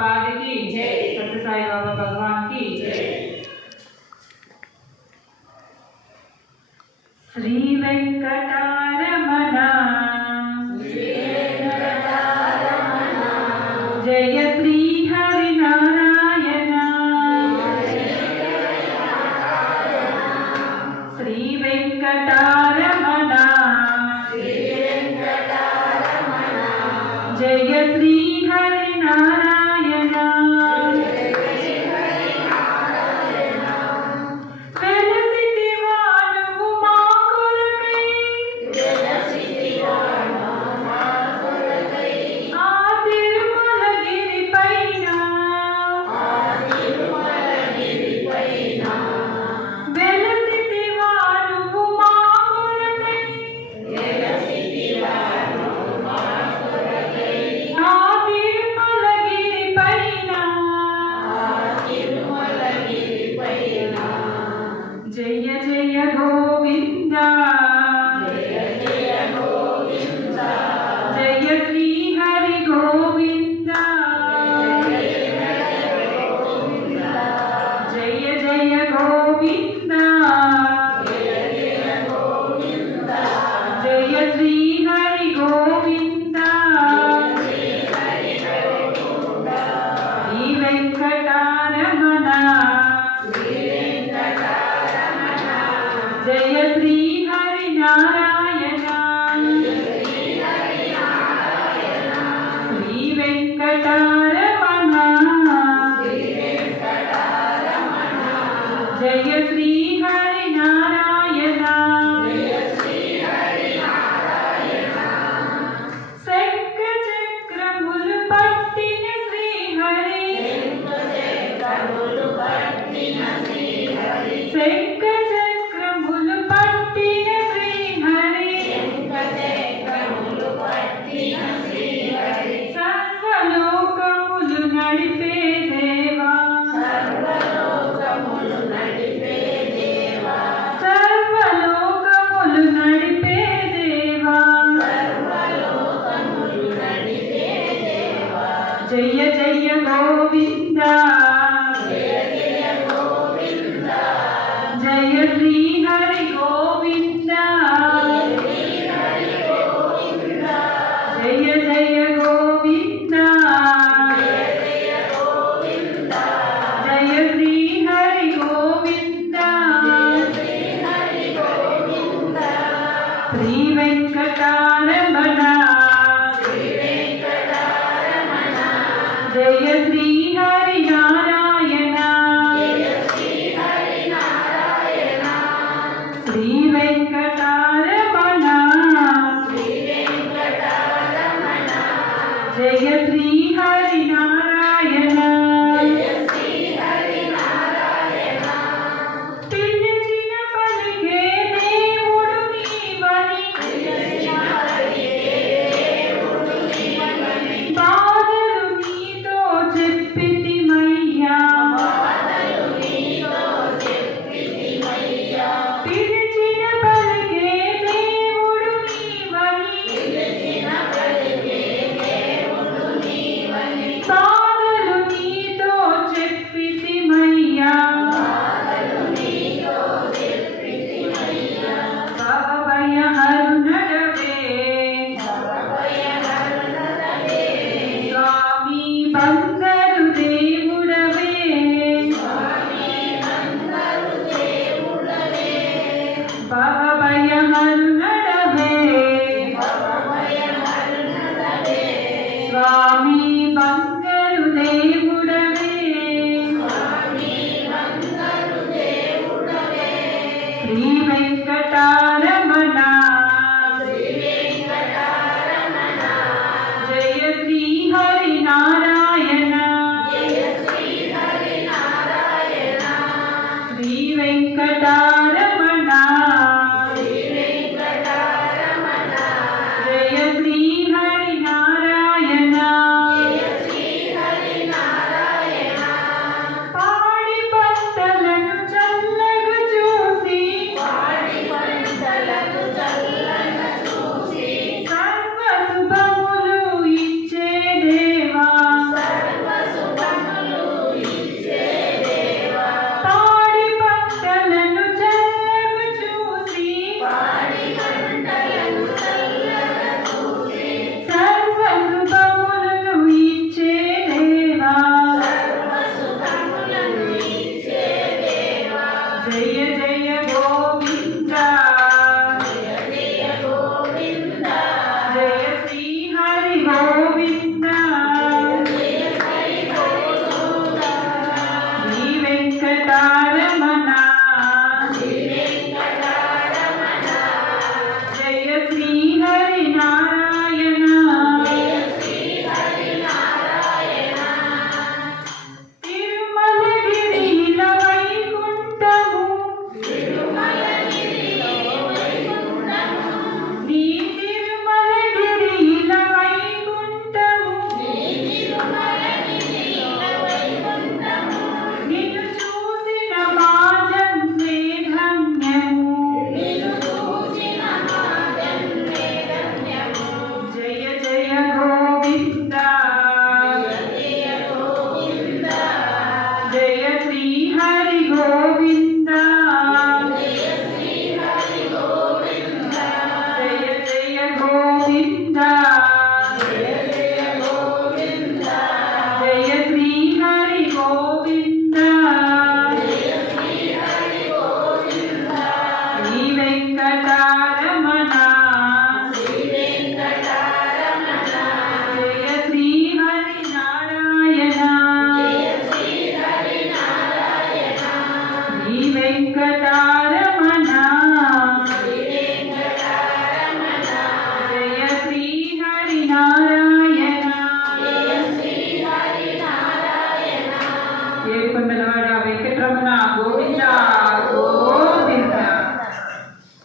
प्रभुपाद की जय। सत्य साई बाबा भगवान की जय। श्री वेंकटरमण जय श्री हरिनारायण। श्री वेंकटरमण जय श्री हरिनारायण। जय जय गोविंद जय श्री हरि गोविंद। जय जय गोविंद जय श्री हरि गोविंद। श्री वेंकटरमण जय श्री हरिनारायण। श्री वेंकटरमण जय श्री हरिनारायण। शंख चक्रमुలు పట్టిన శ్రీహరి శంఖ చక్రములు పట్టిన శ్రీహరి సర్వలోకములు నడిపే దేవా సర్వలోకములు నడిపే దేవా। జయ జయ గోవింద जय श्री हरि गोविंद। जय जय गोविंद जय श्री हरि गोविंद। श्री वेंकटरमण जय श्री हरिनारायण। श्री वेंकटरमण जय श्री हरिनारायण। పిలిచిన పలికే దేవుడు నీవని బాధలు నీతో చెప్పి తొమ్మెల